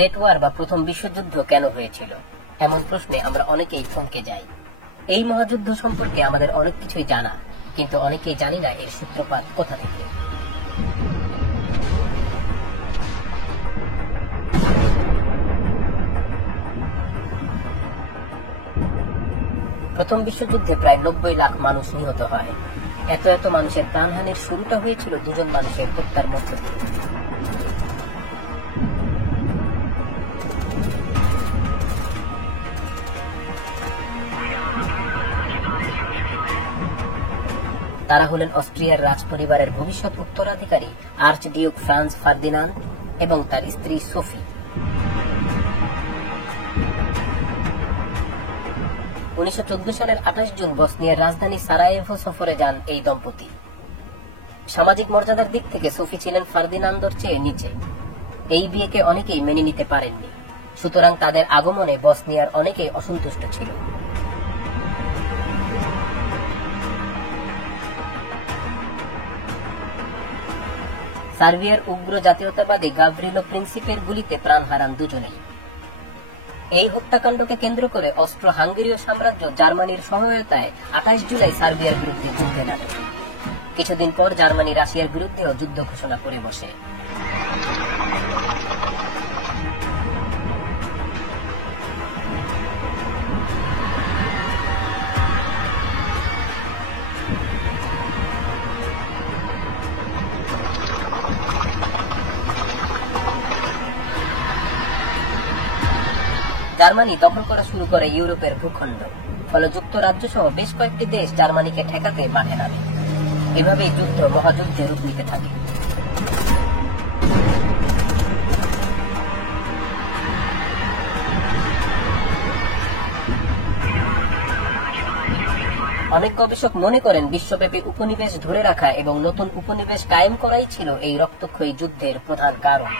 Great war বা প্রথম বিশ্বযুদ্ধ কেন হয়েছিল, এমন প্রশ্নে আমরা অনেকেই থমকে যাই। এই মহাযুদ্ধ সম্পর্কে আমাদের অনেক কিছুই জানা, কিন্তু অনেকেই জানি না এর সূত্রপাত কোথা থেকে। প্রথম বিশ্বযুদ্ধে প্রায় 90 লাখ মানুষ নিহত হয়। এত মানুষের প্রাণহানির শুরুটা হয়েছিল দুজন মানুষের হত্যার মধ্য দিয়ে। তারা হলেন অস্ট্রিয়ার রাজপরিবারের ভবিষ্যৎ উত্তরাধিকারী আর্চডিউক ফ্রান্স ফার্দিনান্দ এবং তার স্ত্রী সোফি। 1914 সালের 28 জুন বসনিয়ার রাজধানী সারায়েভো সফরে যান এই দম্পতি। সামাজিক মর্যাদার দিক থেকে সোফি ছিলেন ফার্দিনান্দর চেয়ে নিচে। এই বিয়েকে অনেকেই মেনে নিতে পারেননি, সুতরাং তাদের আগমনে বসনিয়ার অনেকেই অসন্তুষ্ট ছিল। সার্বিয়ার উগ্র জাতীয়তাবাদী গাভরিলো প্রিন্সিপের গুলিতে প্রাণ হারান দুজনেই। এই হত্যাকাণ্ডকে কেন্দ্র করে অস্ট্রো হাঙ্গেরীয় সাম্রাজ্য জার্মানির সহায়তায় 28 জুলাই সার্বিয়ার বিরুদ্ধে যুদ্ধে নামে। কিছুদিন পর জার্মানি রাশিয়ার বিরুদ্ধেও যুদ্ধ ঘোষণা করে বসে। জার্মানি দখল করা শুরু করে ইউরোপের ভূখণ্ড, ফলে যুক্তরাজ্য সহ বেশ কয়েকটি দেশ জার্মানিকে ঠেকাতে মাঠে নামে। এভাবেই যুদ্ধ মহাযুদ্ধে রূপ নিতে থাকে। অনেক গবেষক মনে করেন বিশ্বব্যাপী উপনিবেশ ধরে রাখা এবং নতুন উপনিবেশ কায়েম করাই ছিল এই রক্তক্ষয়ী যুদ্ধের প্রধান কারণ।